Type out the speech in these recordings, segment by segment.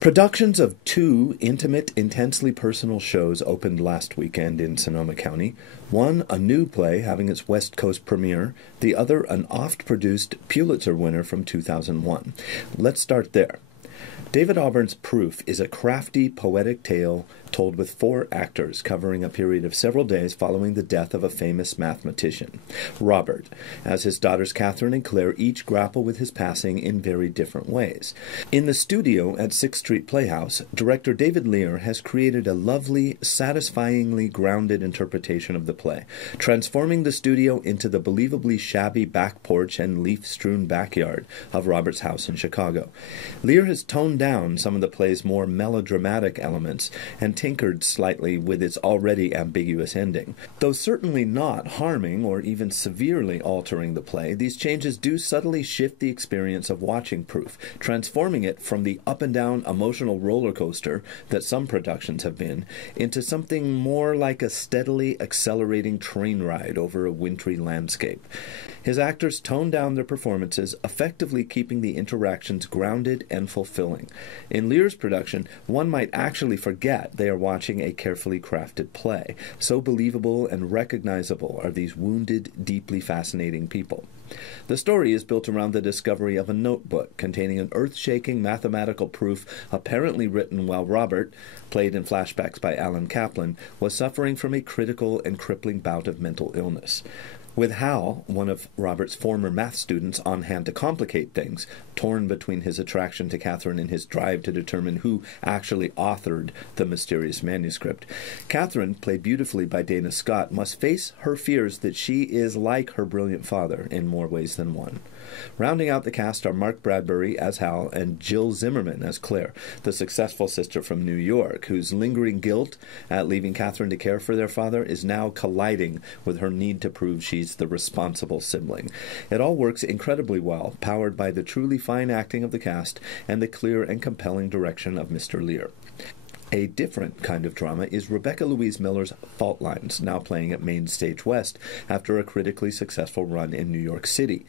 Productions of two intimate, intensely personal shows opened last weekend in Sonoma County. One, a new play having its West Coast premiere. The other, an oft-produced Pulitzer winner from 2001. Let's start there. David Auburn's Proof is a crafty, poetic tale told with 4 actors covering a period of several days following the death of a famous mathematician, Robert, as his daughters Catherine and Claire each grapple with his passing in very different ways. In the studio at 6th Street Playhouse, director David Lear has created a lovely, satisfyingly grounded interpretation of the play, transforming the studio into the believably shabby back porch and leaf-strewn backyard of Robert's house in Chicago. Lear has toned down some of the play's more melodramatic elements and tinkered slightly with its already ambiguous ending. Though certainly not harming or even severely altering the play, these changes do subtly shift the experience of watching Proof, transforming it from the up-and-down emotional roller coaster that some productions have been into something more like a steadily accelerating train ride over a wintry landscape. His actors tone down their performances, effectively keeping the interactions grounded and fulfilling. In Lear's production, one might actually forget they are watching a carefully crafted play. So believable and recognizable are these wounded, deeply fascinating people. The story is built around the discovery of a notebook containing an earth-shaking mathematical proof apparently written while Robert, played in flashbacks by Alan Kaplan, was suffering from a critical and crippling bout of mental illness. With Hal, one of Robert's former math students, on hand to complicate things, torn between his attraction to Catherine and his drive to determine who actually authored the mysterious manuscript, Catherine, played beautifully by Dana Scott, must face her fears that she is like her brilliant father in more ways than one. Rounding out the cast are Mark Bradbury as Hal and Jill Zimmerman as Claire, the successful sister from New York, whose lingering guilt at leaving Catherine to care for their father is now colliding with her need to prove she's the responsible sibling. It all works incredibly well, powered by the truly fine acting of the cast and the clear and compelling direction of Mr. Lear. A different kind of drama is Rebecca Louise Miller's Fault Lines, now playing at Mainstage West after a critically successful run in New York City.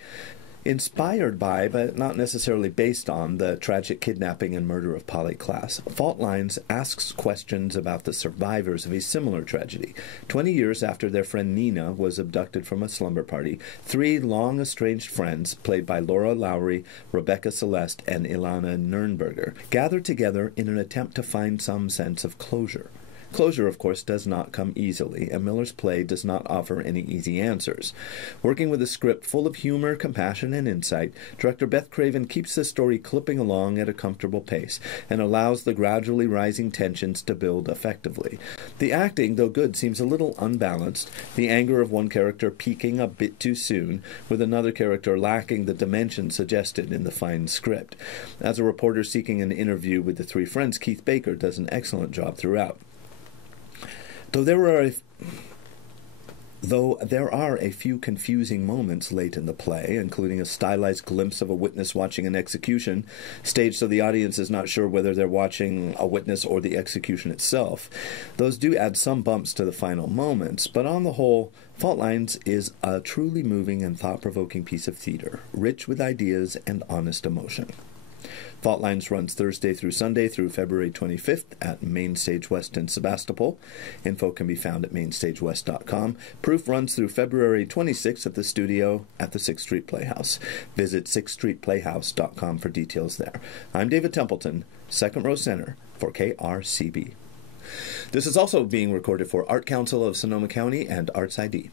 Inspired by, but not necessarily based on, the tragic kidnapping and murder of Polly Klaas, Fault Lines asks questions about the survivors of a similar tragedy. 20 years after their friend Nina was abducted from a slumber party, 3 long-estranged friends, played by Laura Lowry, Rebecca Celeste, and Ilana Nurnberger, gather together in an attempt to find some sense of closure. Closure, of course, does not come easily, and Miller's play does not offer any easy answers. Working with a script full of humor, compassion, and insight, director Beth Craven keeps the story clipping along at a comfortable pace and allows the gradually rising tensions to build effectively. The acting, though good, seems a little unbalanced, the anger of one character peaking a bit too soon, with another character lacking the dimension suggested in the fine script. As a reporter seeking an interview with the 3 friends, Keith Baker does an excellent job throughout. Though there are a few confusing moments late in the play, including a stylized glimpse of a witness watching an execution, staged so the audience is not sure whether they're watching a witness or the execution itself. Those do add some bumps to the final moments, but on the whole, Fault Lines is a truly moving and thought-provoking piece of theater, rich with ideas and honest emotion. Fault Lines runs Thursday through Sunday through February 25th at Mainstage West in Sebastopol. Info can be found at mainstagewest.com. Proof runs through February 26th at the studio at the 6th Street Playhouse. Visit 6thstreetplayhouse.com for details there. I'm David Templeton, second row center for KRCB. This is also being recorded for Art Council of Sonoma County and Arts ID.